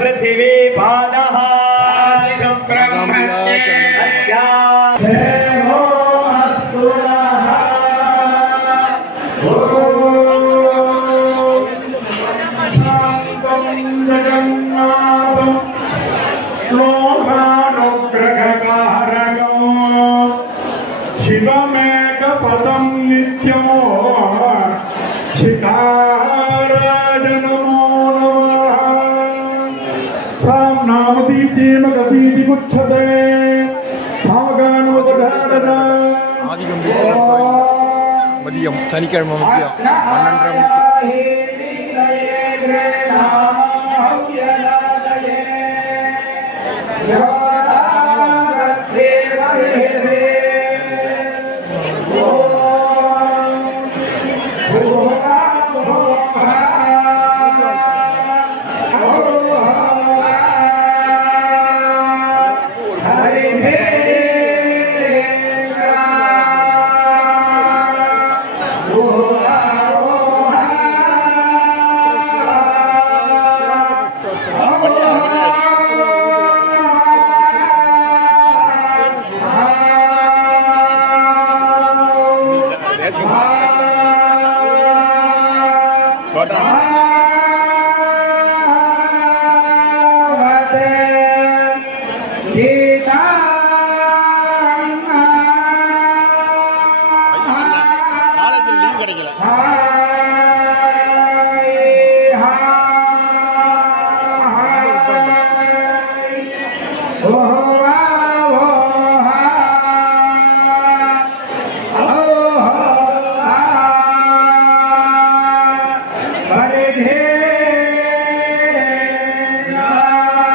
पृथिवी पादः शिवमेकपदं नित्यमो शिखाराजनमो नमः साम्नामतीतीमगतीति गुच्छते सामगानवदधारदा ஆதிகம்பீஸ்வரர் கோயில் மதியம் சனிக்கிழமை மதியம் 12:30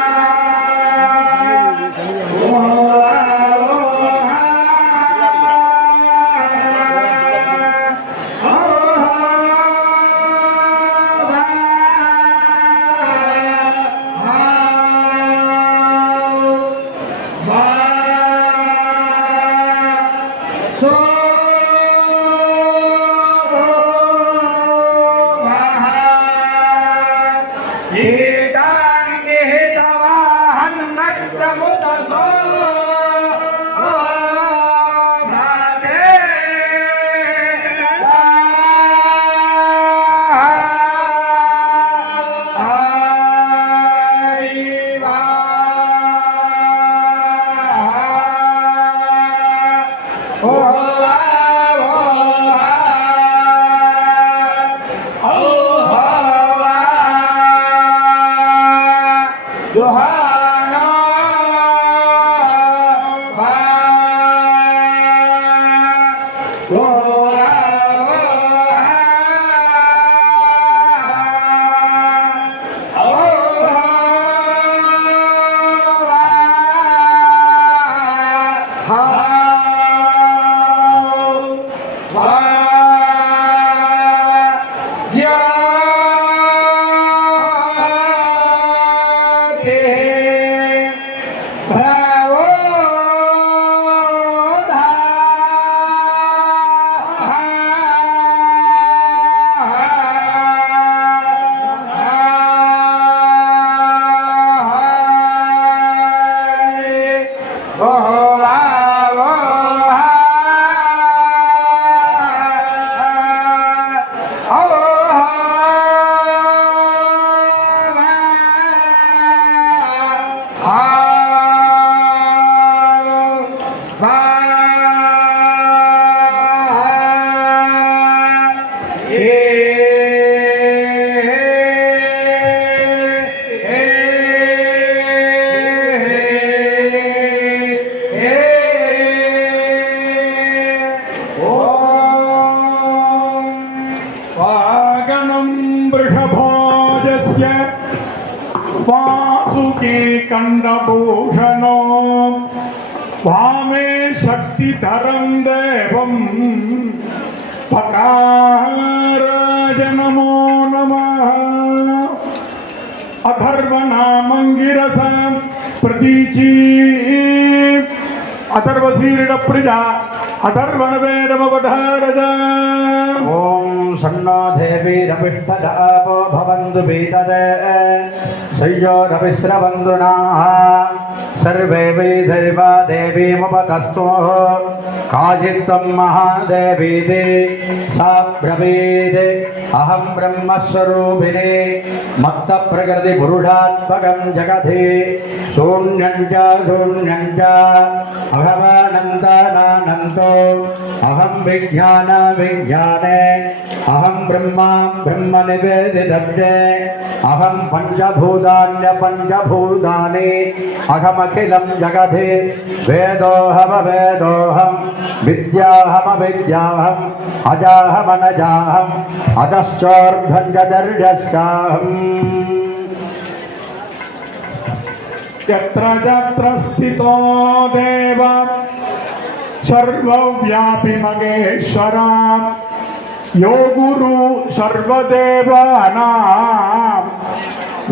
वासुकी कंडभूषणो वामे शक्तिधरं देवं पकाराज नमो नमः अथर्वनामंगिरसं प्रतीची अथर्वशीर्ष प्रजा अथर्वणवेदमवधारज ओम सन्नो देवी रविष्ठदापो भवन्तु पीतदे संयोरविश्रवन्दुनाः सर्वे वै दैवा देवीमुपतस्तु काचित्त्वं महादेवीति सा ब्रवीत् अहं ब्रह्मस्वरूपिणी मत्तप्रकृतिपुरुषात्मकं जगति शून्यं च अहमानन्दानानन्दो अहं विज्ञाने अहं ब्रह्मा ब्रह्मनिवेदितव्ये अहं पञ्चभूतानि अहमखिलं जगति वेदोऽहमवेदोऽहं विद्याहमविद्याहम् अजाहमनजाहम् अधश्चोर्ध्वं च दर्यश्चाहम् यत्र यत्र स्थितो देव सर्वव्यापि महेश्वर यो गुरु सर्वदेवानां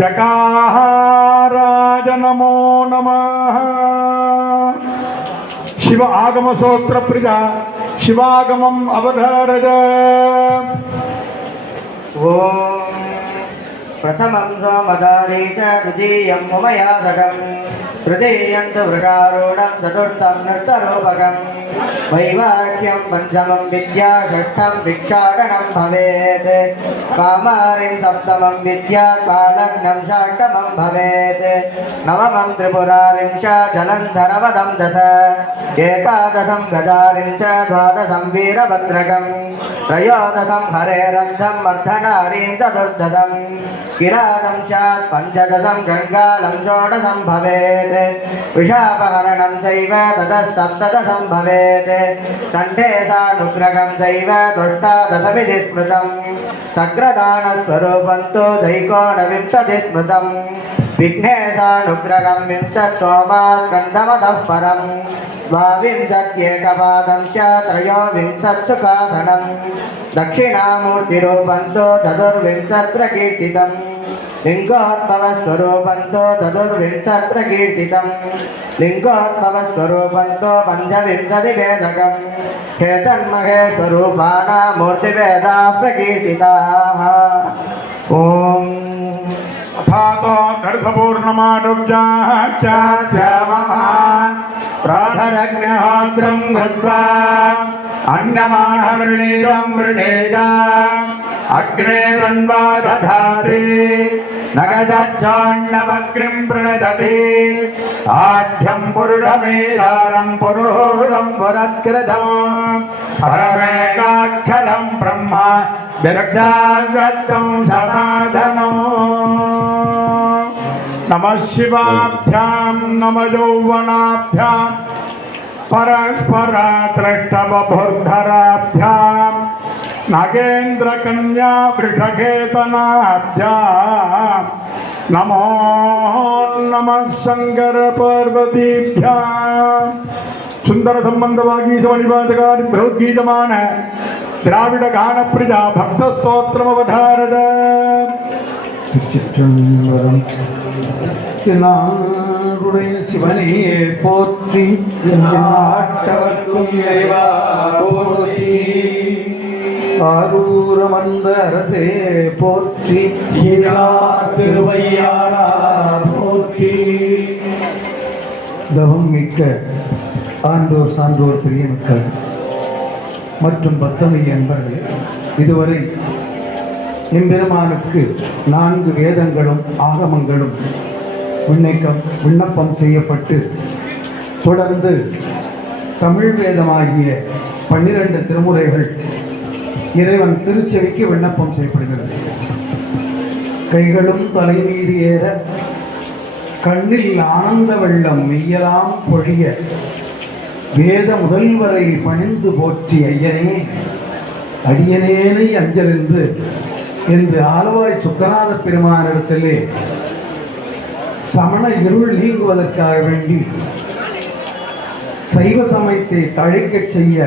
यकाराज नमो नमः शिव आगम सोत्र प्रजा शिवागमम् अवधारज ओम प्रथमं सोमदारी च द्वितीयं मुमयासकम् तृतीयं तु वृषारूढं चतुर्थं नृत्यरूपकम् वैवाह्यं पञ्चमं विद्या षष्ठं भिक्षाटनं भवेत् कामारिं सप्तमं विद्या कालग्नं षष्ठमं भवेत् नवमं त्रिपुरारिं च जलन्धरवदं दश एकादशं गदारिं च द्वादशं वीरभद्रकं त्रयोदशं हरेरन्धं मर्धनारीं चतुर्दशं किरातं स्यात् पञ्चदशं गङ्गालं षोडशं भवेत् विषापहरणं चैव ततः सप्तदशं भवेत् चण्डेशानुग्रहं चैव दुष्टादशमिति स्मृतं चक्रदानस्वरूपं तु दैकोनविंशतिः स्मृतं विघ्नेशानुग्रहं विंशत्सोमास्कन्धमतः परं द्वाविंशत्येकपादं स्यात् त्रयोविंशत्सुखासनं दक्षिणामूर्तिरूपं तु चतुर्विंशत्प्रकीर्तितं लिङ्गोद्भवस्वरूपं तु चतुर्विंशत्प्रकीर्तितं लिङ्गोद्भवस्वरूपं तु पञ्चविंशतिवेदकं हेतन्महेश्वरूपाणां मूर्तिवेदाः प्रकीर्तिताः ॐ अथातो दर्शपूर्णमानुव्याख्यास्यामः प्रातरग्निहोत्रं कृत्वा अन्यमानवृणीतं वृणेद अग्ने तन्वा दधाति नगदच्चान्नवग्निं प्रणदति आढ्यं पुरुषमेधारं पुरुहूरं पुरत्कृतं परमेकाक्षरं ब्रह्म विरग्धाव्यक्तं सनातनं नमः शिवाभ्यां नमः यौवनाभ्यां परस्परात्रष्टवभुर्धराभ्यां नागेन्द्रकन्या वृषकेतनाभ्यां नमो नमः शंकर पार्वतीभ्यां सुंदर संबंधವಾಗಿ ಸವಣಿವಾದಕಾರಿ ಬೃಹದ್ಗೀತಮಾನ திராவிட கான பிரஜா பக்த ஸ்தோத்திரமவதாரத திருச்சிற்றம்பலம். திருநாளுடைய சிவனே போற்றி, நாட்டவர்க்கும் இறைவா போற்றி, ஆரூரமர்ந்த அரசே போற்றி, திருவையாரா போற்றி. தவம் மிக்க ஆண்டோர் சான்றோர் பெரிய மக்கள் மற்றும் பக்தமை அன்பர்களே, இதுவரை எம்பெருமானுக்கு 4 வேதங்களும் ஆகமங்களும் விண்ணப்பம் செய்யப்பட்டு தொடர்ந்து தமிழ் வேதமாகிய 12 திருமுறைகள் இறைவன் திருச்செவிக்கு விண்ணப்பம் செய்யப்படுகிறது. கைகளும் தலைமீது ஏற கண்ணில் ஆனந்த வெள்ளம் மெய்யலாம் பொழிய வேத முதல்வரை பணிந்து போற்றி ஐயனே அடியனேனை அஞ்சல் என்று என்று ஆலவாய் சுக்கநாத பெருமானிடத்திலே சமண இருள் நீங்குவதற்காக வேண்டி சைவ சமயத்தை தழைக்கச் செய்ய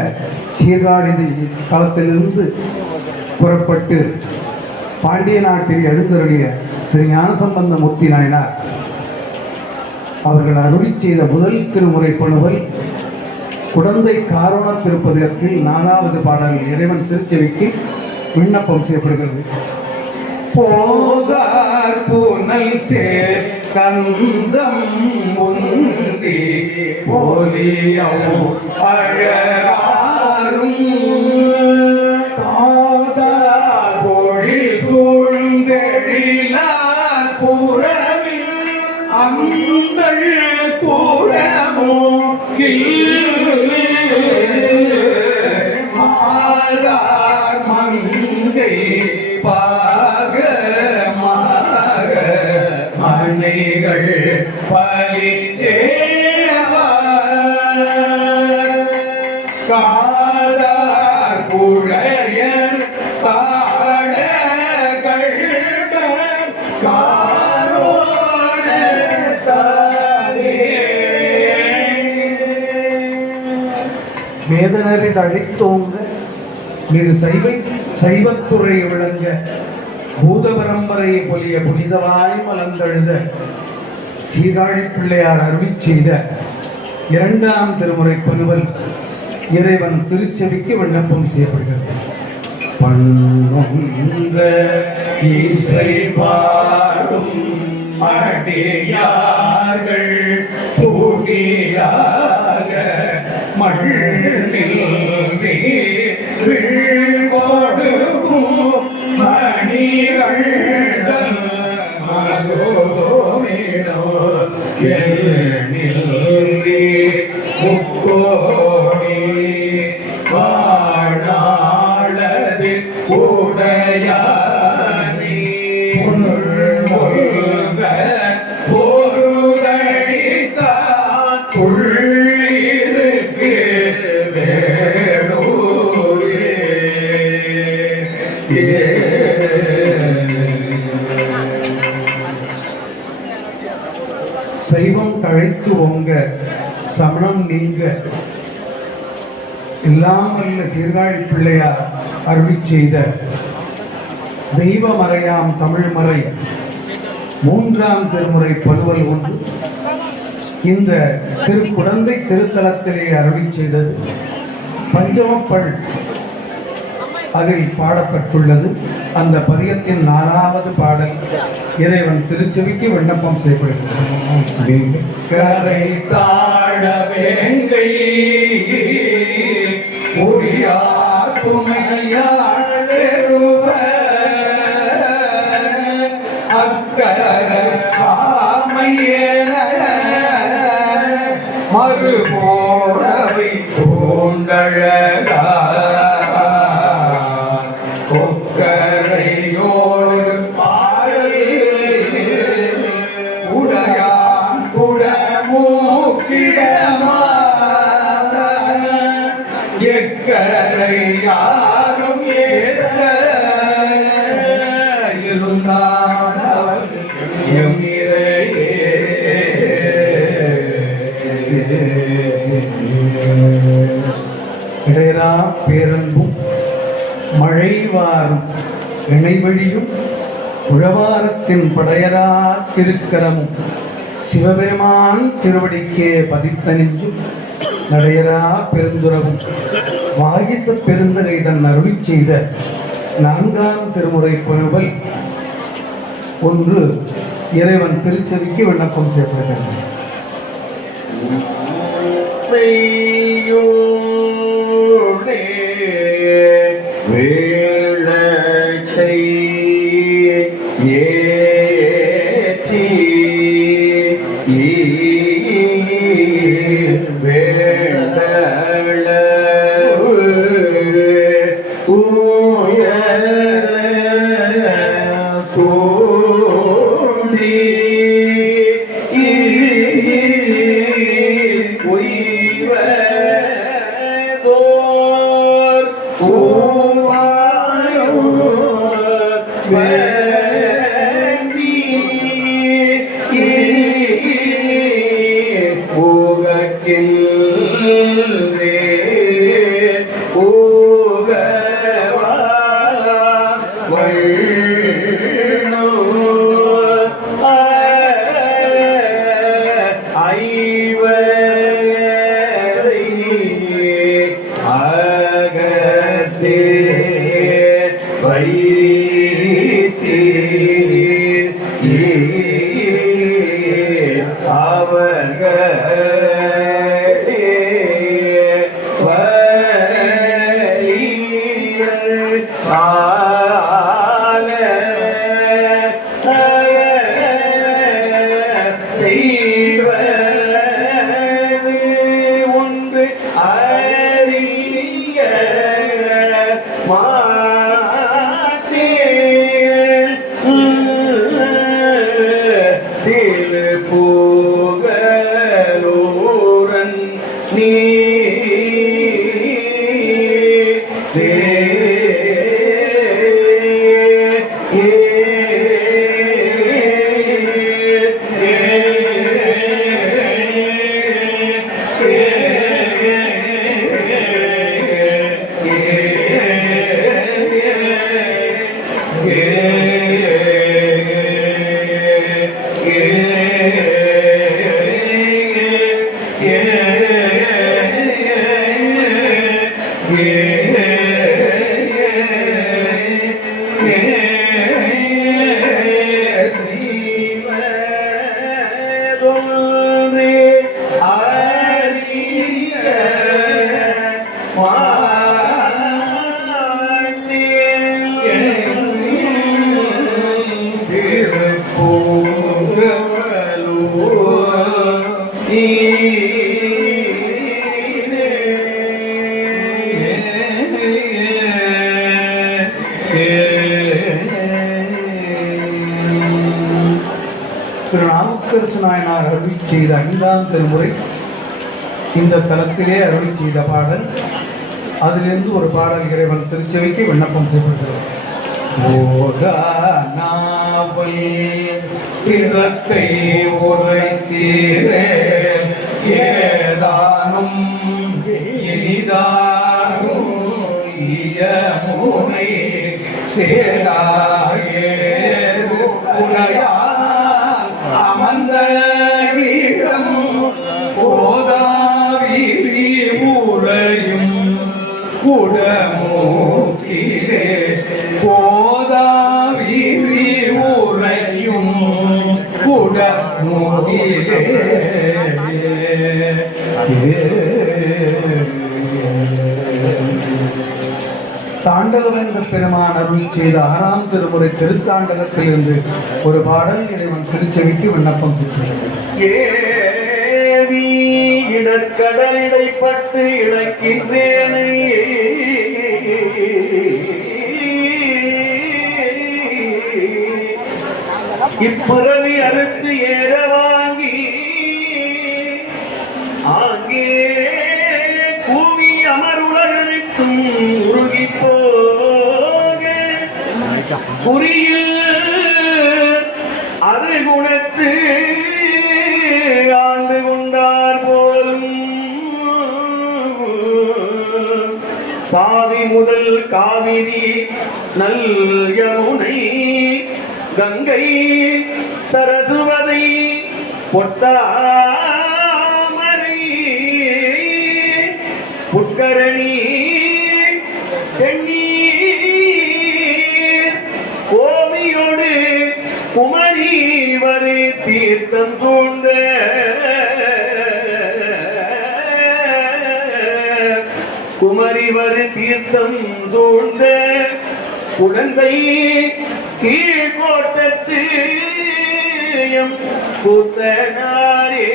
சீர்காழி தளத்திலிருந்து புறப்பட்டு பாண்டிய நாட்டில் எழுந்தருளிய திரு ஞானசம்பந்த மூர்த்தி நாயனார் அவர்கள் அருளி செய்த முதல் திருமுறை பணுவல் குடந்தை காரண திருப்பதிகத்தில் 4வது பாடல் இறைவன் திருச்செவிக்கு விண்ணப்பம் செய்யப்படுகிறது. போதார் புனல் சேர் கந்தம் முந்தி போலியம் அழகாரும் காதார் பொழில் சூழ்ந்தெழிலா புறவில் அந்தள் கூடமோ மாறார் மங்கை பாக மாக மணிகள் பலிதேவா காதார் புழையர் பாடகள் காரோட வேதனரை தழைத்தோங்க மிகு சைவத்துறை விளங்க பூத பரம்பரையை பொலிய புனிதவாய் மலர்ந்தெழுத சீர்காழி பிள்ளையார் அருளி செய்த 2ஆம் திருமுறை பணுவல் இறைவன் திருச்செவிக்கு விண்ணப்பம் செய்யப்படுகிறது. பண்ணுங்க இசை பாடும் அடியார்கள் கூடியாக மண்ணில் கொடுக்கும் மணிகள் முக்கோடி வாழாளது உடையானி பொருளடித்தான் உள்ளிருக்கு சைவம் தழைத்து ஓங்க சமணம் நீங்க எல்லாம் வல்ல சீர்காழி பிள்ளையார் அருளி செய்த தெய்வ மறையாம் தமிழ் மறை 3ஆம் திருமுறை பணுவல் ஒன்று இந்த திருக்குடந்தை திருத்தலத்திலே அருளி செய்தது. பஞ்சமப்பள் அதில் பாடப்பட்டுள்ளது. அந்த பதிகத்தின் 4வது பாடல் இறைவன் திருச்செவிக்கு விண்ணப்பம் செய்யப்படுகிறது. கரை தாழ வேங்கை புரியார் துணையாழெருவ அக்கர ஆமையேன மறுபோரவை பூண்டழகா கொக்கரையோடு பாடல் உடையான் குடமூக்கிடமா எக்கரை யாரும் ஏற்ற இருந்தான் அவன் இடையரா பேரன்பும் மழை வாரும் இணைவழியும் உழவாரத்தின் படையரா திருக்கரமும் சிவபெருமான் திருவடிக்கே பதித்த நெஞ்சும் நடையரா பெருந்துறவும் வாகிச பெருந்தகை தன் அருளி செய்த 4ஆம் திருமுறை பணுவல் ஒன்று இறைவன் திருச்செவிக்கு விண்ணப்பம் செய்யப்படுகிறது. வேளத்தை ஏற்றி வேள உயர தோண்டி உய்வதோர் செய்வது ஒன்று அறிய மாட்டேன் திருப்புகலூரன் நீ திரு நாவுக்கரசு நாயனார் அருளி செய்த 5ஆம் திருமுறை இந்த தலத்திலே அருளி செய்த பாடல். அதிலிருந்து ஒரு பாடல் இறைவன் திருச்செவிக்கு விண்ணப்பம் செய்யப்படுகிறது. நாவல் திறத்தை உரைத்தீரே ஏதானும் இனிதானும் இயமுனை சேராயே உடையார் அமர்ந்த வீரம் கோதாவிரி ஊரையும் குடமூக்கிலே கோதாவிரி ஊரையும் குடமூக்கிலே தாண்டவரங்க பெருமான் அருள் செய்த 6ஆம் திருமுறை திருத்தாண்டகத்திலிருந்து ஒரு பாடல் இறைவன் திருச்செவிக்கு விண்ணப்பம் செய்கிறது. ஏவி இடற்கடலிடைப்பட்டு இழக்கின்றேனை இப்புறவி அறுத்து ஏற வாங்கி ஆங்கே கூவி அமருலகனைத்தும் உருகி போக குறியில் அருகுணத்து ஆண்டு கொண்டார் போலும் பாவி முதல் காவிரி நல் யமுனை கங்கை சரசுவதை பொட்டாமரை புட்கரணி தென்னீர் கோவியோடு குமரி வரு தீர்த்தம் சூழ்ந்த குமரி வரு தீர்த்தம் சூழ்ந்த குழந்தை கீழ்கோட்டத்து எம் கூத்தனாரே.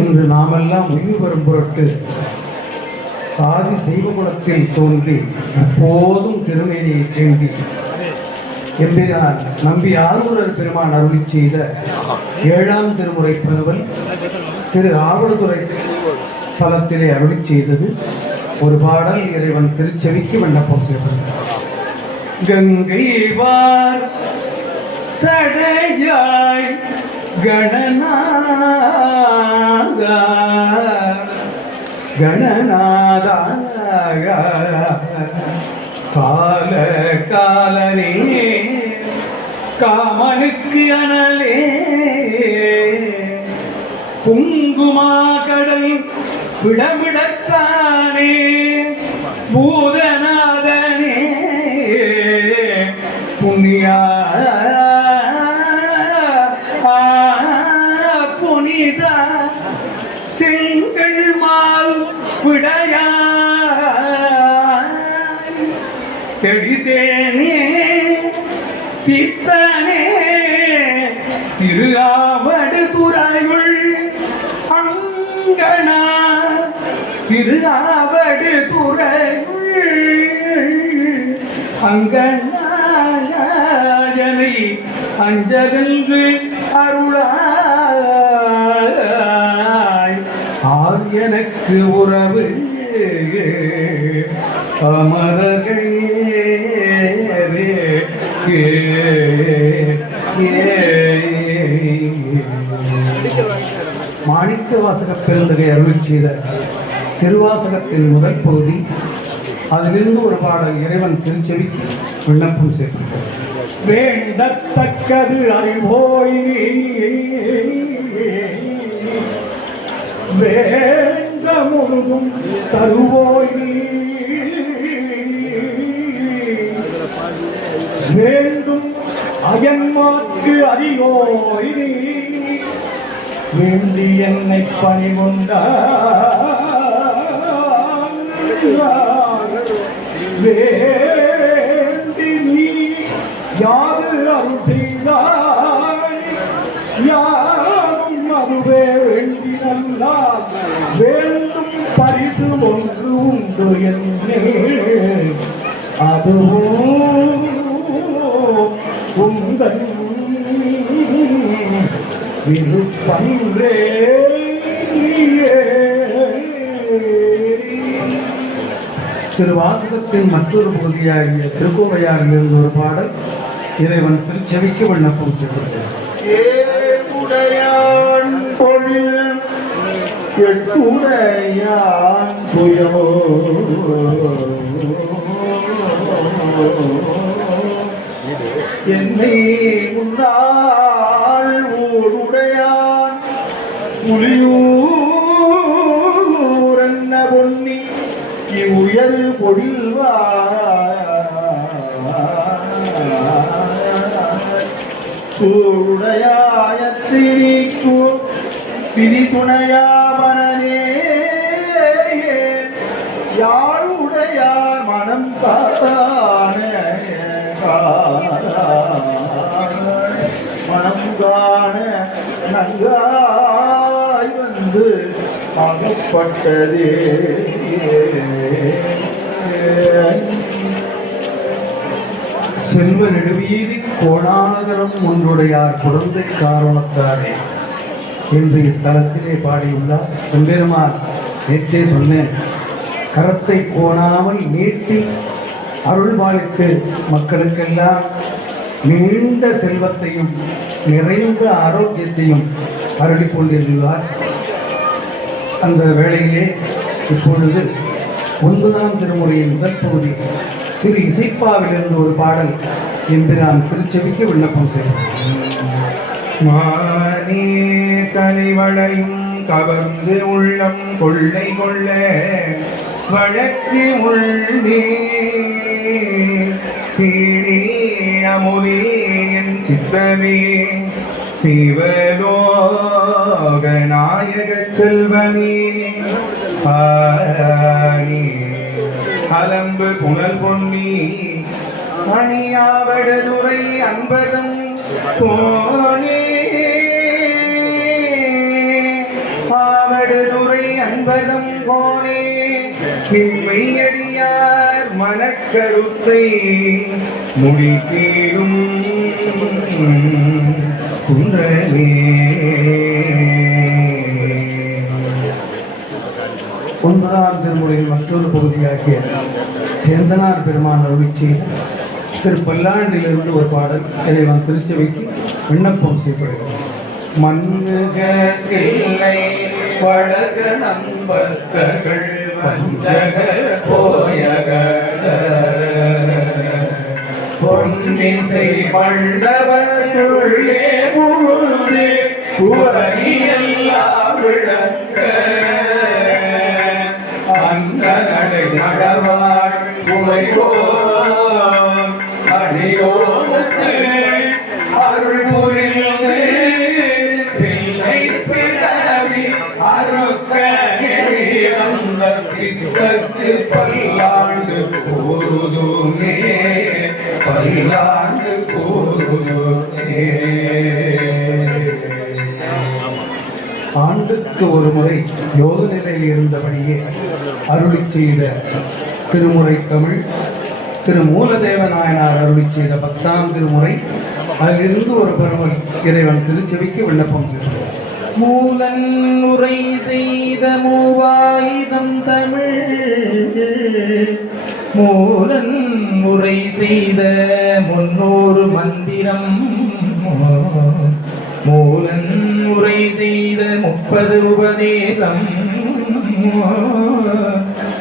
இன்று நாமெல்லாம் உயிர் வரும் பொருட்டு ஆதி செய்வகுலத்தில் தோன்றி எப்போதும் திருமேனியை தேந்தி எம்பிரான் நம்பி ஆரூரர் பெருமான் அருளி செய்த 7ஆம் திருமுறை பனுவல் திரு ஆவடுதுறை பலத்திலே அருளி செய்தது ஒரு பாடல் இறைவன் திருச்செவிக்கு விண்ணப்பம் செய்யப்படுகிறது. கங்கை வார் சடையாய் கணநாதா கணநாதா கால காலனே காமனுக்கு அனலே குங்குமா கடல் விடமிடத்தானே பூதநாதனே புண்ணியா புனிதா செங்கல் மால் விடையாய் தெளிதேனே தீர்த்தனே திருஆவடு துறையுள் அங்கனா திருஆவடு துறையுள் அங்கனாயனை அஞ்சலென்று அருளாய் ஆர் எனக்கு உறவு மாணிக்க வாசக பெருந்தகை அருள் செய்த திருவாசகத்தின் முதல் பகுதி. அதிலிருந்து ஒரு பாடல் இறைவன் திருச்செவி விண்ணப்பம் செய்கிறார். வேண்டத்தக்கது அறிவோய் வேண்ட முழுதும் தருவோய் வேண்டும் அயன்மாக்கு அறிவோய் வேண்டி என்னை பணிகொண்டார் வேண்டி நீ யாது அருள் செய்தாய் யாரும் அதுவே வேண்டி நல்லால் வேண்டும் பரிசு ஒன்று உண்டு என்னே அதுவும் உந்தன் விருப்பன்றே. திருவாசகத்தின் மற்றொரு பகுதியாகிய திருக்கோவையாரிலிருந்து ஒரு பாடல் இறைவன் திருச்செவிக்கு விண்ணப்பம் செய்கிறார். ஏழுடையான் பொழில் எட்டுடையான் புயோ என்னை முன்னால் ஊருடையான் புலியூர் என்ன பொன்னி இவ்வுயர் பொழில்வாயுடையாயத்திரிக்கு பிரி துணையாமனே யாருடையார் மனம் காண மனம் காண நங்காய் வந்து அகப்பட்டதே. செல்வ நெடுவீதி கோணானகரம் ஒன்றுடையார் குழந்தை காரணத்தாரே என்று இத்தலத்திலே பாடியுள்ளார். செம்பெருமான் நேற்றே சொன்னேன், கரத்தை கோணாமல் நீட்டி அருள் பாலித்து மக்களுக்கெல்லாம் நீண்ட செல்வத்தையும் நிறைந்த ஆரோக்கியத்தையும் அருளிக் கொண்டிருந்தார். அந்த வேளையிலே இப்பொழுது 9ஆம் திருமுறையின் முதல் பகுதி திரு இசைப்பாவிலிருந்து ஒரு பாடல் என்று நான் திருச்செவிக்கு விண்ணப்பம் செய்தேன். மானே தலைவளையும் கவர்ந்து உள்ளம் கொள்ளை கொள்ள வழக்கு உள்ளே அமுதே என் சித்தமே சிவலோக நாயக செல்வனே அலம்பு புனல் பொன்னி அணியாவடுதுறை அன்பதும் போனே ஆவடுதுறை அன்பதும் போனே மெய்யடியார் மனக்கருத்தை முடித்தீரும் குன்றமே. 9ஆம் திருமுறையில் மற்றொரு பகுதியாகிய சேந்தனார் பெருமான் அருள் செய்த திரு பல்லாண்டிலிருந்து ஒரு பாடல் இறைவன் திருச்செவிக்கு விண்ணப்பம் செய்யப்படுகிறது. மண்ணுகத்தில்லை வழக நம்பத்தகள் வஞ்சக போயக பொன்னின் செய் மண்டபத்துள்ளே புகுந்து புவனியெல்லாம் விளக்க அந்த நடை நடவாள் புகையோ அடியோனுக்கு அருள் புரிந்து பிள்ளை பிறவி அறுக்க நெறியந்த பித்தற்கு பல்லாண்டு கூறுதுமே பல்லாண்டு ஆண்டுக்கு ஒரு முறை யோக நிலையில் இருந்தபடியே அருளி செய்த திருமுறை தமிழ் திரு மூலதேவ நாயனார் அருளி செய்த 10ஆம் திருமுறை. அதிலிருந்து ஒரு பெருமல் இறைவன் திருச்செவிக்கு விண்ணப்பம் செய்தார். மூலன் உரை செய்த மூவாயுதம் தமிழ், மூலன் உரை செய்த 300 மந்திரம், மூலன் உரை செய்த 30 உபதேசம்,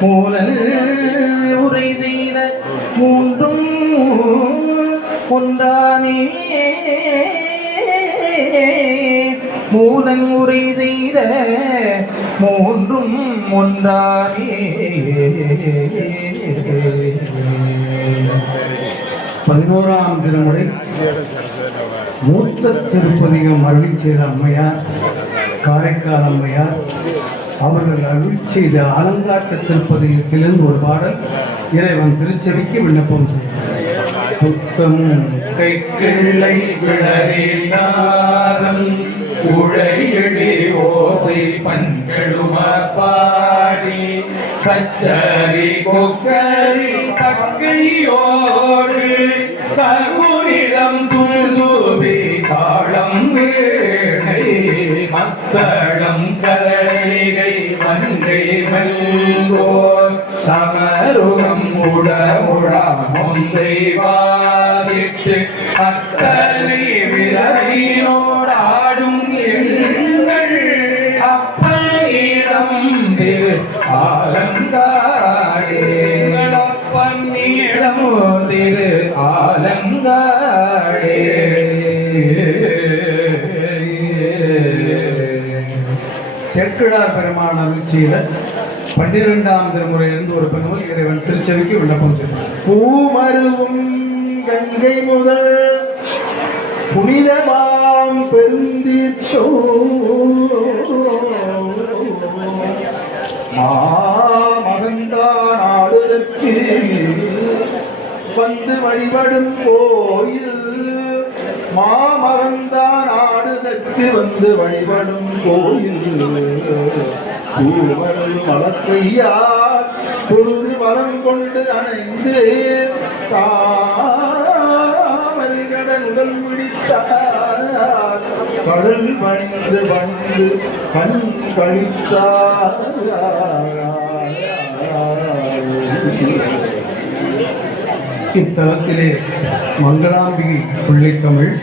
மூலன் உரை செய்த 3ம் ஒன்றானே, மூலன் உரை செய்த 3ம் ஒன்றானே. 11ஆம் திருமுறை மூத்த திருப்பதிகம் அருளி செய்த அம்மையார் காரைக்கால் அம்மையார் அவர்கள் அருளி செய்த ஆலங்காட்டு திருப்பதிகத்திலிருந்து ஒரு பாடல் இறைவன் திருச்செவிக்கு விண்ணப்பம் செய்தார். புத்தம் கைக்கிள்ளை விளரினாரம் உழையடி ஓசை பண்கெழுமற் பாடி சச்சரி கொக்கரி கக்கையோடு கருணிடம் துள்ளுவி தாளம் வேணை மத்தளம் கலைகை மங்கை மெல்வோர் சமருகம் உடமுழா முந்தை வாசித்து அத்தனை விரவினோடாடும் எங்கள் அப்பனிடம் திரு ஆலங்காடே, அப்பனிடம் திரு ஆலங்காடே. செட்டிடார் பெருமான் அருளி செய்த 12ஆம் திருமுறையிலிருந்து ஒரு பெருமல் இறைவன் திருச்செவிக்கு விண்ணப்பம் செய்தார். பூமருவும் கங்கை முதல் புனிதமாம் பெருந்தீர்த்தோ மாமகந்தான் ஆடுதற்கு வந்து வழிபடும் கோயில், மாமகந்தான் ஆடுதற்கு வந்து வழிபடும் கோயில், பூமருள் மலக்கையார் பொழுது வலம் கொண்டு அணைந்து தாமரைகடல் உடல் பிடித்தார், கடல் பணிந்து வந்து கண் கழித்தார். இத்தலத்திலே மங்களாம்பிகை பிள்ளைத்தமிழ்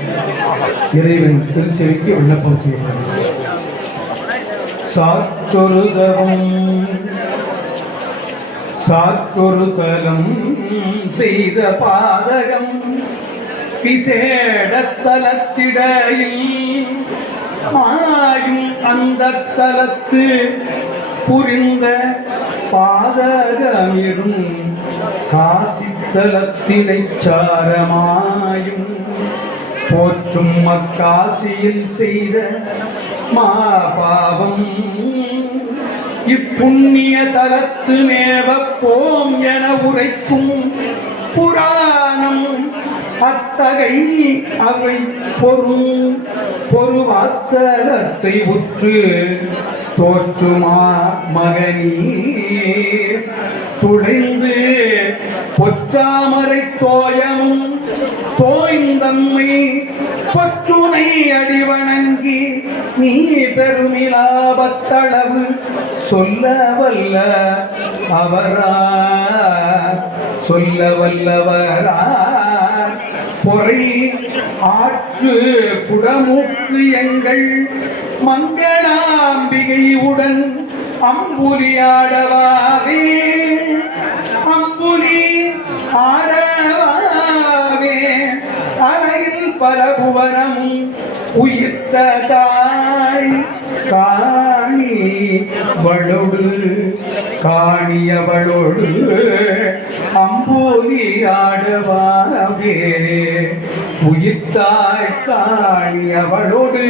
இறைவன் திருச்செவிக்கு விண்ணப்பம் செய்யப்படும். சாற்றொருதவும் சாற்றொரு தலம் செய்த பாதகம் விசேட தலத்திடையில் மாயும் அந்த தலத்து புரிந்த பாதகமிரும் காசித்தலத்தினை சாரமாயும் போற்றும் அக்காசியில் செய்த மாபாவம் இப்புண்ணிய தலத்து மேவப்போம் என உரைக்கும் புராணம் அத்தகை அவை பொருவாத்தலத்தை உற்று தோற்றுமா மகனீ துளைந்து பொற்றாமரை தோயமும் தோய்ந்தம்மை பொற்றுனை அடிவணங்கி நீ பெருமிலாபத்தளவு சொல்ல வல்ல அவரா சொல்ல வல்லவரா பொறை ஆற்று குடமூக்கு எங்கள் மங்களாம்பிகையுடன் அம்புலி ஆடவாவே அம்புலி ஆடவாவே அலையில் பல புவனமும் உயிர்த்த தாய் காணி வளோடு காணியவளோடு அம்பூலி ஆடவாவே உயிர்த்தாய் காணியவளோடு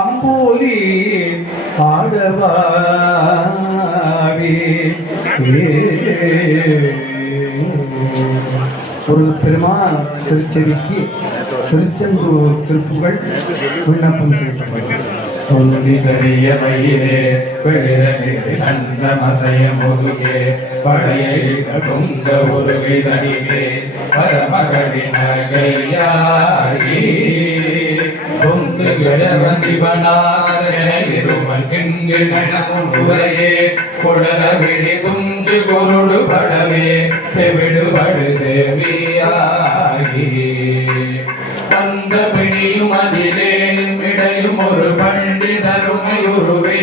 அம்பூலி ஆடவாவே ஒரு பெருமாள் திருச்செவிக்கு திருச்செந்தூர் திருப்புகள் விண்ணப்பம் செய்யப்பட்டது. தொந்தி சரிய மயிலே வெளிரே அன்னமசய முதுகே படையை துங்க உருகை தடிவே பரமகளின கையாரி தொந்து கிழவந்திவனாருமன் கிண்கிணமுறையே குழல விழி துஞ்சு குருடு படவே செவிடுபடு செவியாகி வந்த பிணியும் அதிலே மிடையும் ஒரு பண்டிதருமையுருவே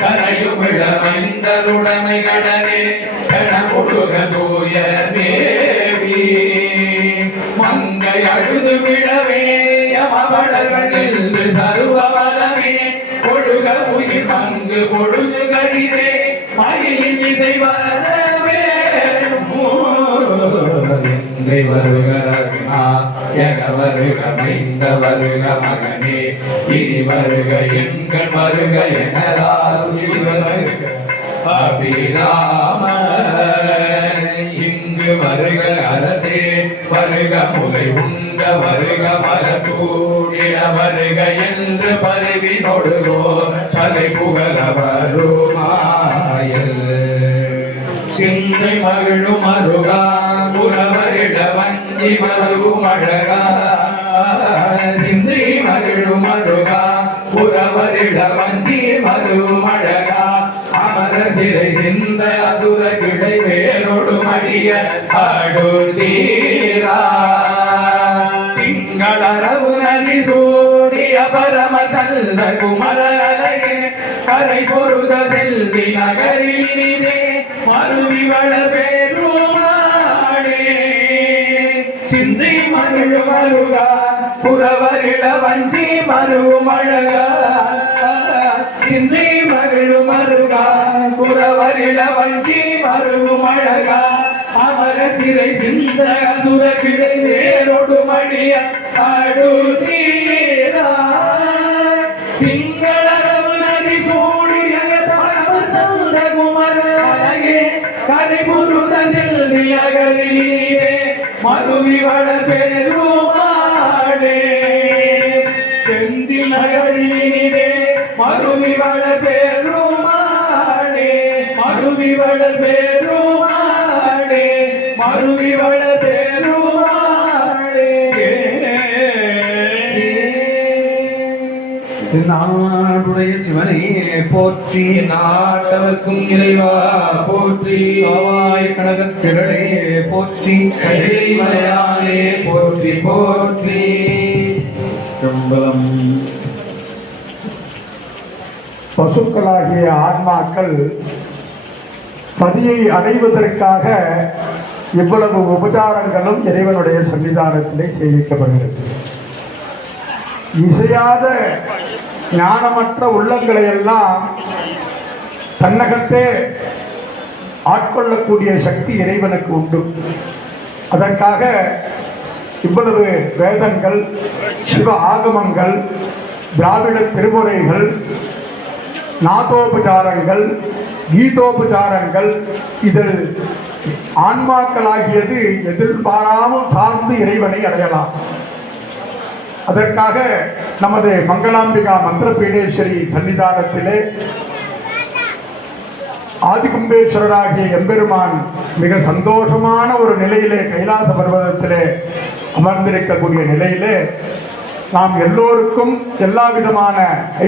கரையும் இளமைந்தருடமை கடனே கணமுழுக தூய தேவி மங்கை அழுது விழவே யமவளர்கள் நின்று சருவவலமே கொழுக உயிர் மங்கு பொழுது கழிதே மயிலின் இசை வரவே வருக ரத்னா யக வருக மைந்த வருக மகனே இனி வருக எங்கள் வருக எனலால் வருக அபிராம இங்கு வருக அரசே வருக முலை உண்ட வருக மலசூடிய வருக என்று பரவி நொடுகோ சலை புகழ வருமாயல் சிந்தை மகிழும் அருகா புறவரிட வஞ்சி மருகும் அழகா சிந்தை மகிழும் அருகா புறவரிட வஞ்சி மருகும் அழகா அமர சிறை சிந்த அசுர கிடை வேரோடு மடிய ஆடு தீரா திங்களரவு நதி சூடிய பரம தந்த குமர அலையே கரை பொருத செல்வி நகரினிதே மருவி வளர்பேருமாடே சிந்தி மகிழ் மருகா புறவரிட வஞ்சி மருவும் அழகா சிந்தி மகிழ் மருகா புறவரிட வஞ்சி மருவும் அழகா அமர சிறை சிந்த அசுர கிடை வேரோடு மடிய ஆடு தீரா திங்களரவு நதி சூடிய தந்த குமர அழகே கரை புருத செல்வி அகலிலே மருவி வளர்பெருமாடே செந்தில் நகரிலே மருவி வளர்பெருமாடே மருவி வளர்பெருமாடே மருவி வளர்பெருமாடே நாடுடைய சிவனை போற்றி நாட்டவர்க்கும் இறைவா போற்றி காவாய் கனகத்திரளே போற்றி மலையானே போற்றி போற்றி பசுக்களாகிய ஆன்மாக்கள் பதியை அடைவதற்காக இவ்வளவு உபச்சாரங்களும் இறைவனுடைய சன்னிதானத்திலே செய்விக்கப்படுகிறது. இசையாத ஞானமற்ற உள்ளங்களை எல்லாம் தன்னகத்தே ஆட்கொள்ளக்கூடிய சக்தி இறைவனுக்கு உண்டு. அதற்காக இவ்வளவு வேதங்கள், சிவ ஆகமங்கள், திராவிட திருமுறைகள், நாதோபச்சாரங்கள், கீதோபச்சாரங்கள், இதில் ஆன்மாக்களாகியது எதிர்பாராமல் சார்ந்து இறைவனை அடையலாம். அதற்காக நமது மங்களாம்பிகா மந்திரபீடேஸ்வரி சன்னிதானத்திலே ஆதிகும்பேஸ்வரராகிய எம்பெருமான் மிக சந்தோஷமான ஒரு நிலையிலே கைலாச பர்வதத்திலே அமர்ந்திருக்கக்கூடிய நிலையிலே நாம் எல்லோருக்கும் எல்லா விதமான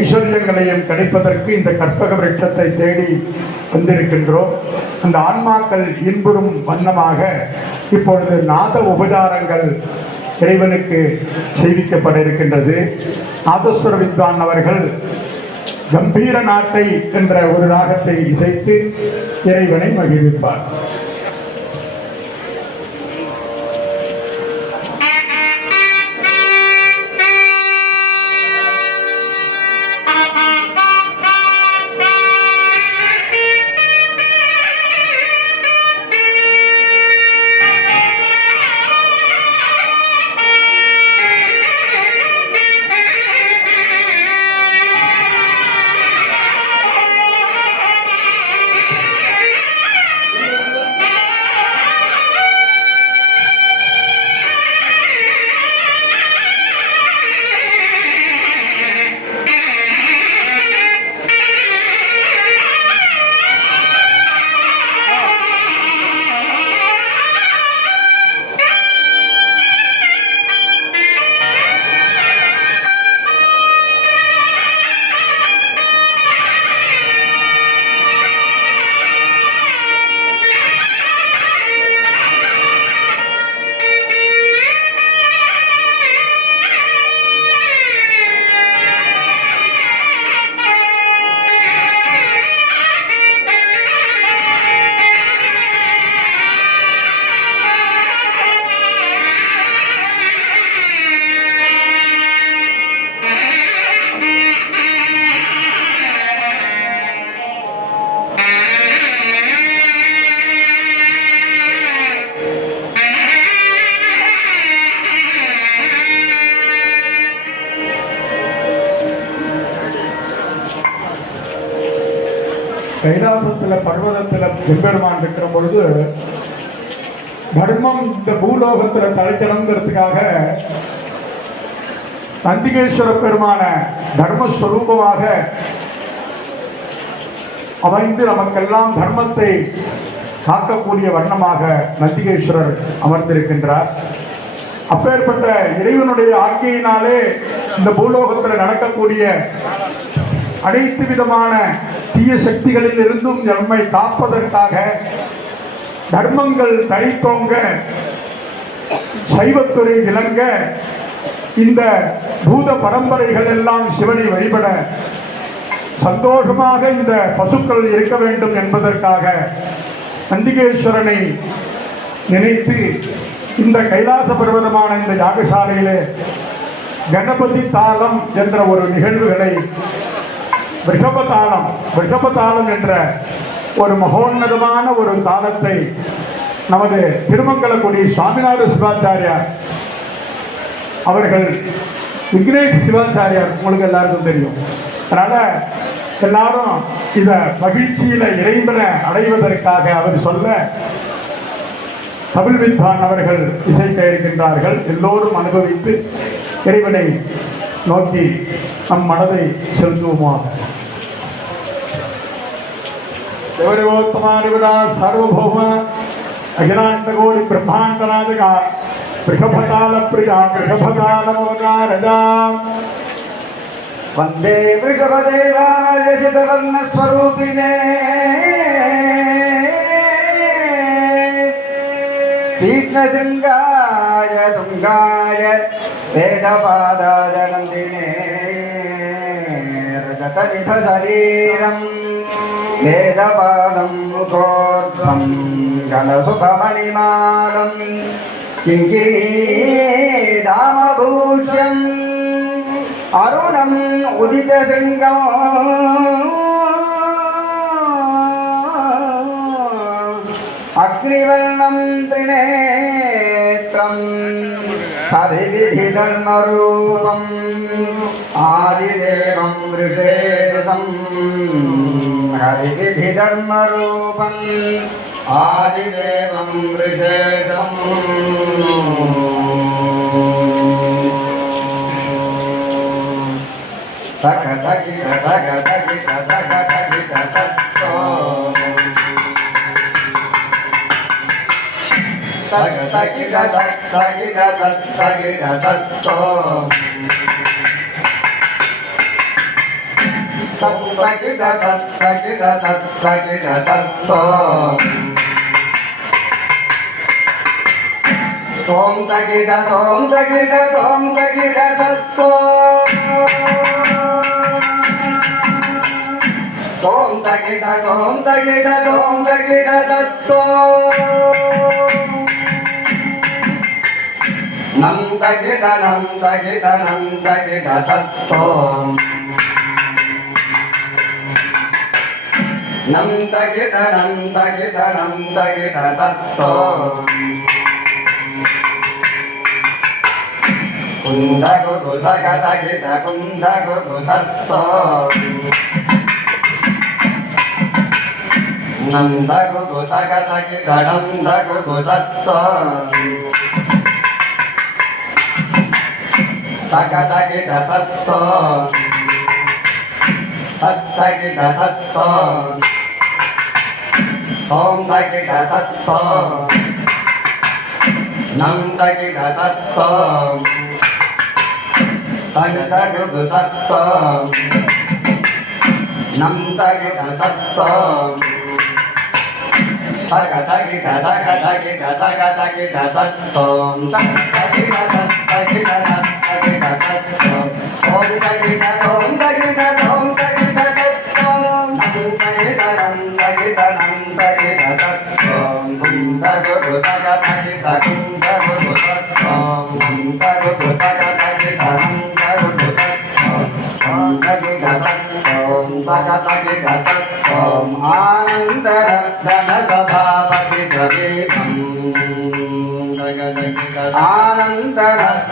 ஐஸ்வர்யங்களையும் கிடைப்பதற்கு இந்த கற்பக விருட்சத்தை தேடி வந்திருக்கின்றோம். அந்த ஆன்மாக்கள் இன்புறும் வண்ணமாக இப்பொழுது நாத உபச்சாரங்கள் இறைவனுக்கு செய்விக்கப்பட இருக்கின்றது. நாதஸ்வர வித்வான் அவர்கள் கம்பீர நாட்டை என்ற ஒரு ராகத்தை இசைத்து இறைவனை மகிழ்விப்பார். கைலாசத்தில் பர்வதத்தில் எம்பெருமான் இருக்கிற பொழுது தர்மம் இந்த பூலோகத்தில் தலைக்கணுங்கிறதுக்காக நந்திகேஸ்வர பெருமான தர்மஸ்வரூபமாக அமைந்து நமக்கெல்லாம் தர்மத்தை காக்கக்கூடிய வண்ணமாக நந்திகேஸ்வரர் அமர்ந்திருக்கின்றார். அப்பேற்பட்ட இறைவனுடைய ஆக்கையினாலே இந்த பூலோகத்தில் நடக்கக்கூடிய அனைத்து விதமான தீய சக்திகளில் இருந்தும் நம்மை காப்பதற்காக தர்மங்கள் தழைத்தோங்க சைவத்துறை விளங்க இந்த பூத பரம்பரைகள் எல்லாம் சிவனை வழிபட சந்தோஷமாக இந்த பசுக்கள் இருக்க வேண்டும் என்பதற்காக நந்திகேஸ்வரனை நினைத்து இந்த கைலாச பர்வதமான இந்த யாகசாலையிலே கணபதி தாளம் என்ற ஒரு நிகழ்வுகளை ரிஷபதாளம் என்ற ஒரு மகோன்னதமான ஒரு தாளத்தை நமது திருமங்கலக்குடி சுவாமிநாத சிவாச்சாரியார் அவர்கள் விக்னேஷ் சிவாச்சாரியார் உங்களுக்கு எல்லாருக்கும் தெரியும். அதனால் எல்லாரும் இதை மகிழ்ச்சியில் இறைவனை அடைவதற்காக அவர் சொல்ல தமிழ் வித்வான் அவர்கள் இசைக்க இருக்கின்றார்கள். எல்லோரும் அனுபவித்து இறைவனை நோக்கி நம் மனதை செலுத்துவோமாக. தேவரிவோத்தமாரிவரா சார்வபௌம அகிலாண்டகோடி பிரம்மாண்டநாதகா ரிஷபதால பிரியா ரிஷபதாலமோகாரஜா वन्दे वृषभदेवाय चितवर्णस्वरूपिणे तीक्ष्णशृङ्गाय तुङ्गाय वेदपादाय नन्दिने रजतनिभशरीरं वेदपादं मुखोर्ध्वं घनसुखमणिमालं किङ्किणीदामभूष्यम् अरुणम् उदितशृङ्गम् अग्निवर्णं त्रिनेत्रम् हरिविधिधर्मरूपम् आदिदेवं वृषेशम् हरिविधिधर्मरूपम् आदिदेवं वृषेशम् तक तक तक तक तक तक तत्तो तक तक तक तक तक तत्तो तक तक तक तक तक तत्तो तोम तक तत्तो Tom tagita tatto Nam tagita tatto Nam tagita tatto Kundago tagita tatto Nandago tagita tatto Tagita tatto Tagita tatto Om tagita tatto Nam tagita tatto Tandago tatto Nam tagita tatto Tagita tatto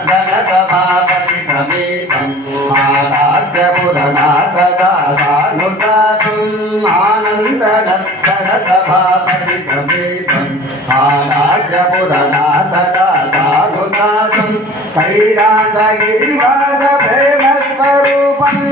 आनन्दरत्नसभापति समीपम् आराध्यपुरनाथदासानुदातुम् आनन्द कैलासगिरिवास प्रेमस्वरूपम्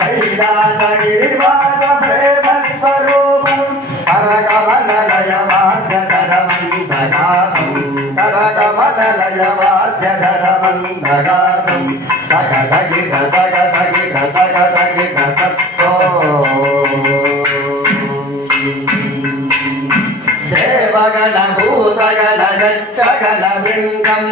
कैलासगिरिवास प्रेमस्वरूपम् करकमललयवाद्यधरमन्दगासम् करकमललयवाद्यधरमन्दगासम् तगतगित तगतगित तगतगित तत्तो देवगण भूतगण जट्टगण वृन्दम्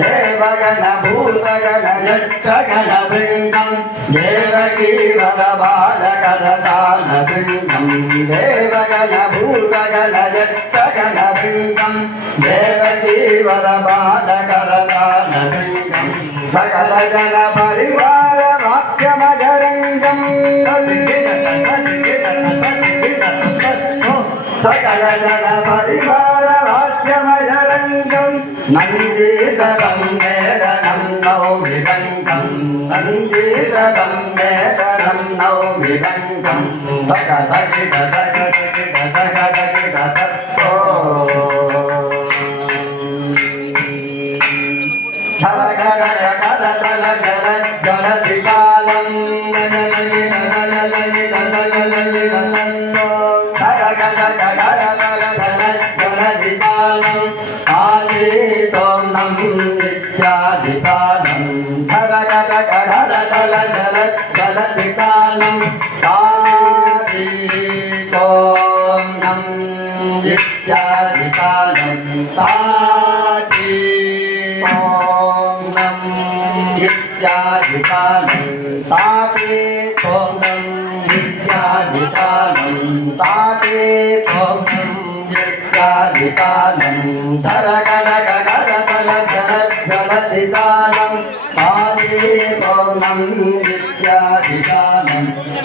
देवगण भूतगण जट्टगण वृन्दम् देवकी वरबालकरताल वृन्दम् देवगण भूतगण जट्टगण वृन्दम् देवकी वरबालकरताल वृन्दम् सकल जन परिवार वाक्यमजरङ्गम् सकल जन परिवार वाक्यमजरङ्गम् नन्दीतरं मेलनं नौमिरङ्गम् नन्दीतरं मेलनं नौमिरङ्गम् तगतगित तगतगित तगतगित तत्तो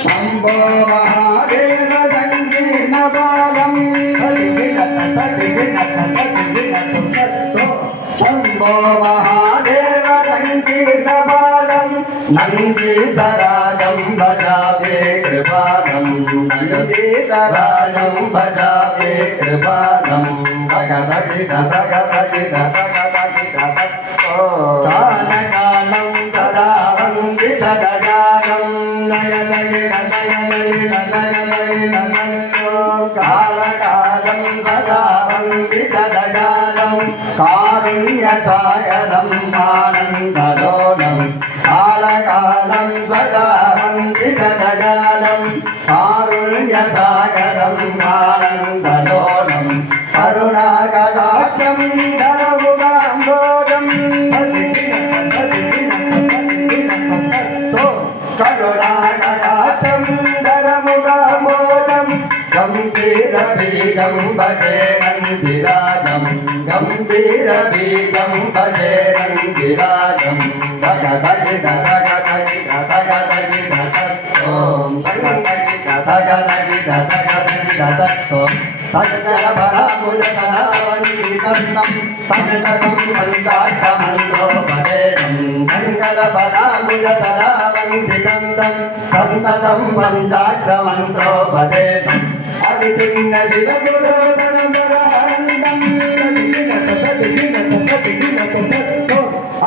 शम्भो महादेव सङ्कीर्णबालम् शम्भो महादेव सङ्कीर्णबालम् नन्दीतराजं भजावे कृपालम् नन्दीतराजं भजावे कृपालम् भगवगित भगवगित भगवगित कालकालं सदा वन्दितदयालं कालकालं सदा वन्दितदयालं कारुण्यसागरम् आनन्दलोलं कालकालं सदा वन्दितदयालं कारुण्यसागरम् आनन्दलोलं करुणाकटाक्षं धरमुगाम्बोजम् करुणाकटाक्षं धरमुगाम्बोजम् गम्भीरबीजं भजे नन्दिराजं गम्भीरबीजं भजे नन्दिराजं तगतगित तगतगित तगतगित तत्तों तगतगित तगतगित तगतगित तत्तों सकलपरामुजकरावन्दितन्नं सकटकं वन्दाट्टमन्त्रोपदेशं सकलपरामुजकरावन्दितन्तं सन्ततं वन्दाट्टमन्त्रोपदेशम् अविचिन्न शिवगुरो परम्परानन्दम्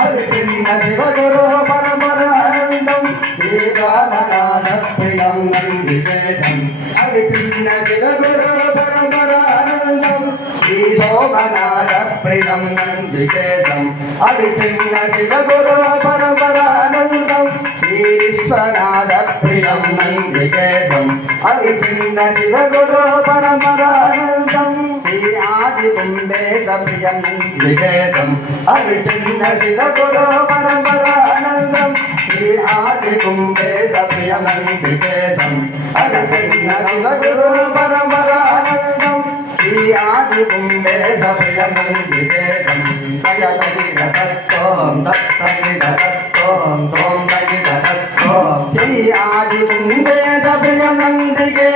अविचिन्न शिवगुरो परम्परानन्दम् श्रीबालनाथप्रियं नन्दिकेशम् अविचिन्न शिवगुरो परम्परानन्दम् श्रीभोमनाथप्रियं नन्दिकेशम् अविचिन्न शिवगुरो परम्परानन्दम् श्रीविश्वनाथप्रियं नन्दिकेशम् अविचिन्न शिवगुरो परम्परानन्दम् श्री आदिकुम्भेशप्रियं नन्दिकेशम् अविचिन्न शिवगुरो परम्परानन्दम् श्री आदिकुम्भेशप्रियं नन्दिकेशम् अविचिन्न शिवगुरो परम्परानन्दम् श्री आदिकुम्भेशप्रियं नन्दिकेशम् तगतगित तत्तों तत्तगित तत्तों तों तगित तत्तों श्री आदिकुम्भेशप्रियं नन्दिकेशम्